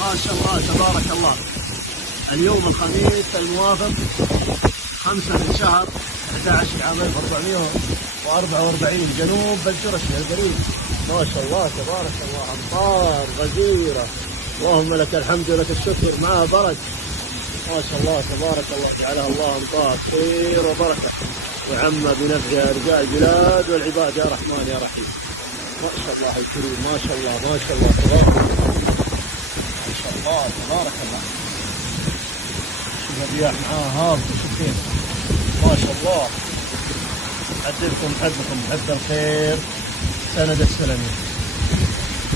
ما شاء الله تبارك الله. اليوم الخميس الموافق 5 من شهر 11 عام 1444 جنوب الجرش القريب. ما شاء الله تبارك الله، أمطار غزيرة، اللهم لك الحمد ولك الشكر، معها برد. ما شاء الله تبارك الله، جعلها الله أمطار خير وبركة، وعم بنفعها رجاء البلاد والعباد يا رحمن يا رحيم. ما شاء الله الكريم، ما شاء الله ما شاء الله تبارك الله، ما شاء الله تبارك الله. شوف الرياح معاها هاب، شوف كيف ما شاء الله. أدلكم حبكم حب الخير، سند السلامين.